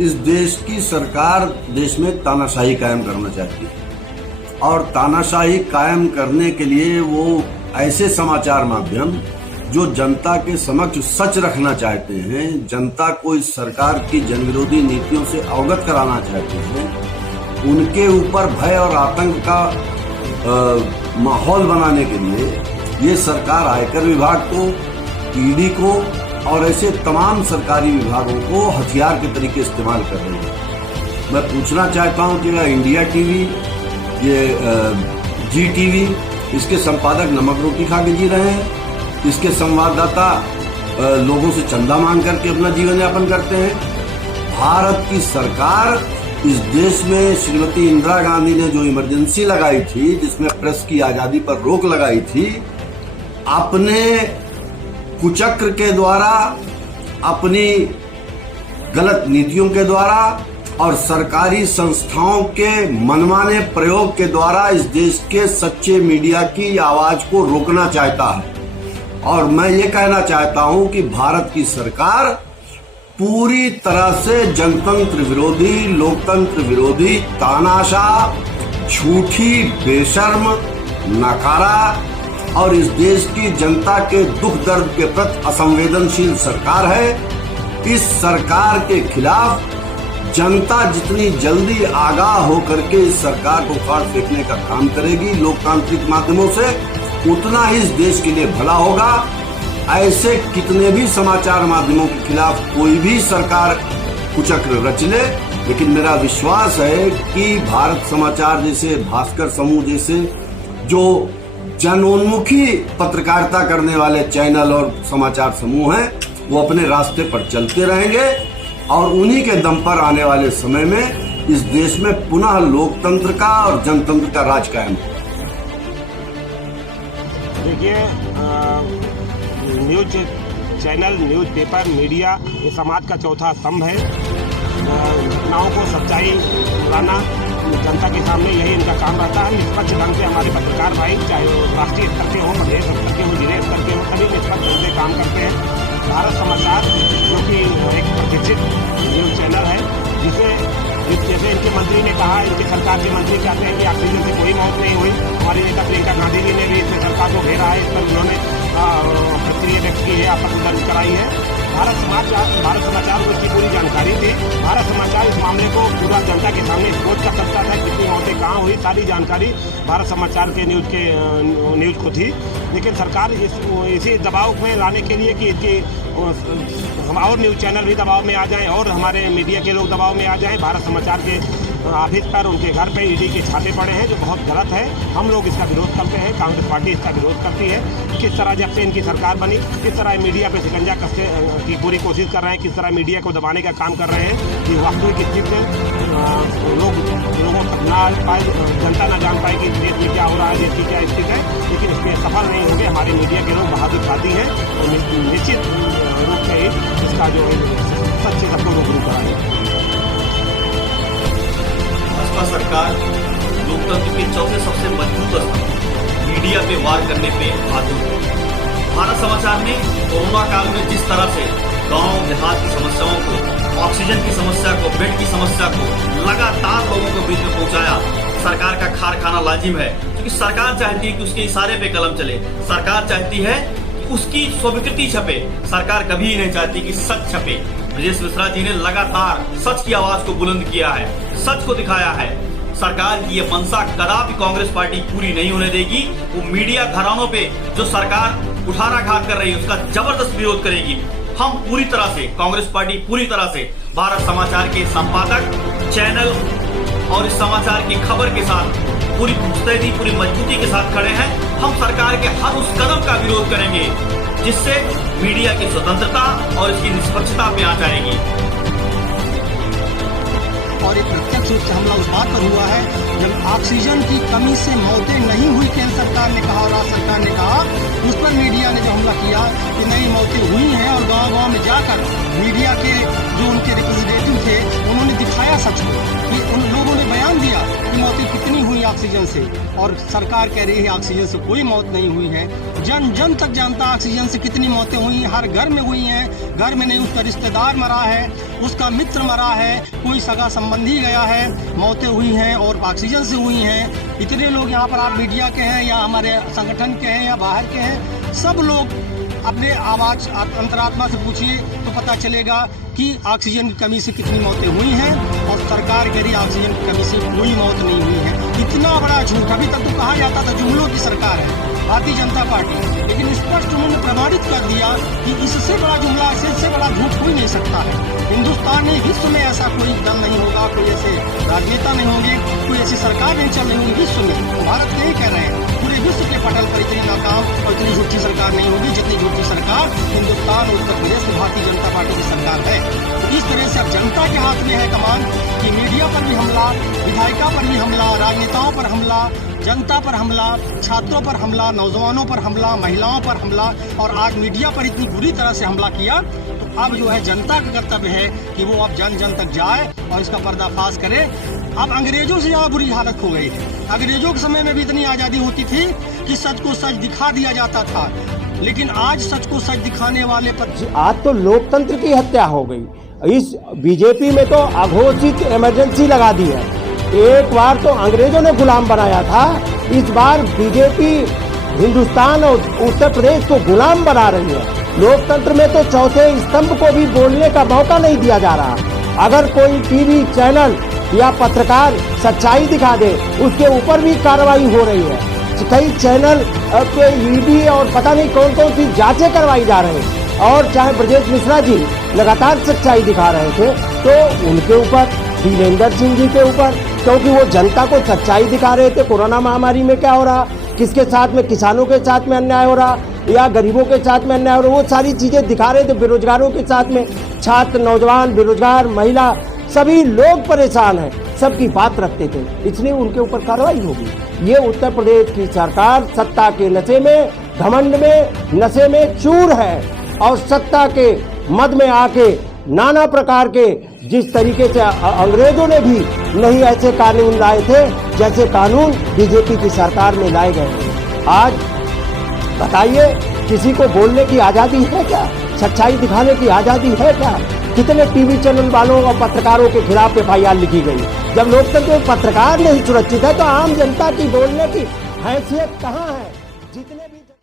इस देश की सरकार देश में तानाशाही कायम करना चाहती है और तानाशाही कायम करने के लिए वो ऐसे समाचार माध्यम जो जनता के समक्ष सच रखना चाहते हैं, जनता को इस सरकार की जनविरोधी नीतियों से अवगत कराना चाहते हैं, उनके ऊपर भय और आतंक का माहौल बनाने के लिए ये सरकार आयकर विभाग को, ईडी को और ऐसे तमाम सरकारी विभागों को हथियार के तरीके इस्तेमाल कर रही है। मैं पूछना चाहता हूं कि इंडिया टीवी, ये जी टीवी, इसके संपादक नमक रोटी खा के जी रहे हैं, इसके संवाददाता लोगों से चंदा मांग करके अपना जीवन यापन करते हैं। भारत की सरकार इस देश में श्रीमती इंदिरा गांधी ने जो इमरजेंसी लगाई थी, जिसमें प्रेस की आजादी पर रोक लगाई थी, अपने कुचक्र के द्वारा, अपनी गलत नीतियों के द्वारा और सरकारी संस्थाओं के मनमाने प्रयोग के द्वारा इस देश के सच्चे मीडिया की आवाज को रोकना चाहता है। और मैं ये कहना चाहता हूं कि भारत की सरकार पूरी तरह से जनतंत्र विरोधी, लोकतंत्र विरोधी, तानाशाह, झूठी, बेशर्म, नकारा और इस देश की जनता के दुख दर्द के प्रति असंवेदनशील सरकार है। इस सरकार के खिलाफ जनता जितनी जल्दी आगाह होकर के इस सरकार को उखाड़ फेंकने का काम करेगी लोकतांत्रिक माध्यमों से, उतना ही इस देश के लिए भला होगा। ऐसे कितने भी समाचार माध्यमों के खिलाफ कोई भी सरकार कुचक्र रच ले, लेकिन मेरा विश्वास है कि भारत समाचार जैसे, भास्कर समूह जैसे जो जनोन्मुखी पत्रकारिता करने वाले चैनल और समाचार समूह हैं, वो अपने रास्ते पर चलते रहेंगे और उन्हीं के दम पर आने वाले समय में इस देश में पुनः लोकतंत्र का और जनतंत्र का राज कायम होगा। देखिए, news channel, news paper, media ये समाज का चौथा स्तंभ है। घटनाओं को सच्चाई लाना जनता के सामने, यही इनका काम रहता है। निष्पक्ष ढंग से हमारे पत्रकार भाई, चाहे वो राष्ट्रीय स्तर के हों, प्रदेश स्तर के हों, जिले स्तर के हों, सभी निष्पक्ष ढंग से काम करते हैं। भारत समाचार जो कि एक प्रतिष्ठित न्यूज चैनल है, जिसे जैसे इनके मंत्री ने कहा, इनकी सरकार के मंत्री कहते हैं कि ऑक्सीजन से कोई मौत नहीं हुई। हमारी नेता प्रियंका गांधी जी ने भी इस सरकार को घेरा है, इस पर उन्होंने प्रतिक्रिया व्यक्त की है, आपत्ति दर्ज कराई है। भारत समाचार को इसकी पूरी जानकारी थी। भारत समाचार इस मामले को पूरा जनता के सामने एक्सपोज कर सकता था, कितनी मौतें कहाँ हुई, सारी जानकारी भारत समाचार के न्यूज को थी। लेकिन सरकार इसी दबाव में लाने के लिए कि हम और न्यूज चैनल भी दबाव में आ जाएं और हमारे मीडिया के लोग दबाव में आ जाएं, भारत समाचार के ऑफिस पर, उनके घर पे ईडी के छापे पड़े हैं, जो बहुत गलत है। हम लोग इसका विरोध करते हैं, कांग्रेस पार्टी इसका विरोध करती है। किस तरह जब से इनकी सरकार बनी, किस तरह मीडिया पे शिकंजा कसने की पूरी कोशिश कर रहे हैं, किस तरह मीडिया को दबाने का काम कर रहे हैं कि वास्तविक स्थिति से लोगों तक ना पाए, जनता ना जान पाए कि देश में क्या हो रहा है, देश की क्या स्थिति है। लेकिन इसमें सफल नहीं होंगे हमारे मीडिया के लोग, बहादुर साथी हैं, तो निश्चित रूप से इसका जो सच से सबको रूबरू कराएंगे। भाजपा सरकार लोकतंत्र के चौथे सबसे मजबूत स्तंभ मीडिया पे वार करने पे आतुर है। भारत समाचार ने कोरोना काल में जिस तरह से गांव देहात की समस्याओं को, ऑक्सीजन की समस्या को, बेड की समस्या को लगातार लोगों के बीच में पहुंचाया, सरकार का कारखाना लाजिम है, क्योंकि सरकार चाहती है कि उसके इशारे पे कलम चले। सरकार चाहती है कि उसकी स्वीकृति छपे। सरकार कभी ही नहीं चाहती कि सच छपे। ब्रजेश मिश्रा जी ने लगातार सच की आवाज को बुलंद किया है, सच को दिखाया है। सरकार की ये मंशा कदापि कांग्रेस पार्टी पूरी नहीं होने देगी। वो मीडिया घरानों पे जो सरकार कुठाराघात कर रही है, उसका जबरदस्त विरोध करेगी। हम पूरी तरह से, कांग्रेस पार्टी पूरी तरह से भारत समाचार के संपादक, चैनल और इस समाचार की खबर के साथ पूरी मुस्तैदी, पूरी मजबूती के साथ खड़े हैं। हम सरकार के हर उस कदम का विरोध करेंगे जिससे मीडिया की स्वतंत्रता और इसकी निष्पक्षता पे आ जाएगी। और एक प्रत्यक्ष रूप से हमला उस बात पर हुआ है जब ऑक्सीजन की कमी से मौतें नहीं हुई, केंद्र सरकार ने कहा और राज्य सरकार ने कहा, उस पर मीडिया ने जो हमला किया कि नई मौतें हुई हैं। और गांव-गांव में जाकर मीडिया के जो उनके रिप्रेजेंटेटिव थे, उन्होंने दिखाया सच को, कि उन लोगों ने बयान दिया कि मौतें कितनी हुई ऑक्सीजन से, और सरकार कह रही है ऑक्सीजन से कोई मौत नहीं हुई है। जन जन तक जानता ऑक्सीजन से कितनी मौतें हुई हैं, हर घर में हुई हैं। घर में नहीं, उसका रिश्तेदार मरा है, उसका मित्र मरा है, कोई सगा संबंधी गया है, मौतें हुई हैं और ऑक्सीजन से हुई हैं। इतने लोग यहाँ पर, आप मीडिया के हैं या हमारे संगठन के हैं या बाहर के हैं, सब लोग अपने आवाज अंतरात्मा से पूछिए तो पता चलेगा कि ऑक्सीजन की कमी से कितनी मौतें हुई हैं, और सरकार कह रही ऑक्सीजन की कमी से कोई मौत नहीं हुई है। इतना बड़ा झूठ। अभी तक तो कहा जाता था जुमलों की सरकार है भारतीय जनता पार्टी, लेकिन स्पष्ट उन्होंने प्रमाणित कर दिया कि इससे बड़ा जुमला, इससे बड़ा झूठ हो ही नहीं सकता है। हिंदुस्तान में, विश्व में ऐसा कोई दल नहीं होगा, कोई ऐसे राजनेता नहीं होंगे, कोई ऐसी सरकार नहीं चल रही होगी विश्व में। भारत नहीं कह रहे हैं, पूरे विश्व के पटल पर इतनी नाकाम और इतनी झूठी सरकार नहीं होगी जितनी झूठी सरकार हिंदुस्तान और उत्तर प्रदेश में भारतीय जनता पार्टी की सरकार है। तो इस तरह से अब जनता के हाथ में है कमान कि मीडिया पर भी हमला, विधायिका पर भी हमला, राजनेताओं पर हमला, जनता पर हमला, छात्रों पर हमला, नौजवानों पर हमला, महिलाओं पर हमला, और आज मीडिया पर इतनी बुरी तरह से हमला किया। तो अब जो है जनता का कर्तव्य है कि वो अब जन जन तक जाए और इसका पर्दाफाश करे। अब अंग्रेजों से ज्यादा बुरी हालत हो गई है। अंग्रेजों के समय में भी इतनी आजादी होती थी कि सच को सच दिखा दिया जाता था, लेकिन आज सच को सच दिखाने वाले पर आज तो लोकतंत्र की हत्या हो गई। इस बीजेपी में तो अघोषित इमरजेंसी लगा दी है। एक बार तो अंग्रेजों ने गुलाम बनाया था, इस बार बीजेपी हिंदुस्तान और उत्तर प्रदेश को गुलाम बना रही है। लोकतंत्र में तो चौथे स्तंभ को भी बोलने का मौका नहीं दिया जा रहा। अगर कोई टीवी चैनल या पत्रकार सच्चाई दिखा दे, उसके ऊपर भी कार्रवाई हो रही है। कई चैनल के ईडी और पता नहीं कौन कौन सी जांचें करवाई जा रही हैं। और चाहे ब्रजेश मिश्रा जी लगातार सच्चाई दिखा रहे थे, तो उनके ऊपर, वीरेंद्र सिंह जी के ऊपर, क्योंकि वो जनता को सच्चाई दिखा रहे थे। कोरोना महामारी में क्या हो रहा, किसके साथ में, किसानों के साथ में अन्याय हो रहा या गरीबों के साथ में अन्याय हो रहा, वो सारी चीजें दिखा रहे थे। बेरोजगारों के साथ में, छात्र, नौजवान, बेरोजगार, महिला, सभी लोग परेशान हैं, सबकी बात रखते थे, इसलिए उनके ऊपर कार्रवाई होगी। ये उत्तर प्रदेश की सरकार सत्ता के नशे में, घमंड में, नशे में चूर है, और सत्ता के मद में आके नाना प्रकार के, जिस तरीके से अंग्रेजों ने भी नहीं ऐसे कानून लाए थे जैसे कानून बीजेपी की सरकार में लाए गए। आज बताइए, किसी को बोलने की आजादी है क्या? सच्चाई दिखाने की आजादी है क्या? कितने टीवी चैनल वालों और पत्रकारों के खिलाफ एफआईआर लिखी गई। जब लोकतंत्र में पत्रकार नहीं सुरक्षित है तो आम जनता की बोलने की हैसियत कहाँ है?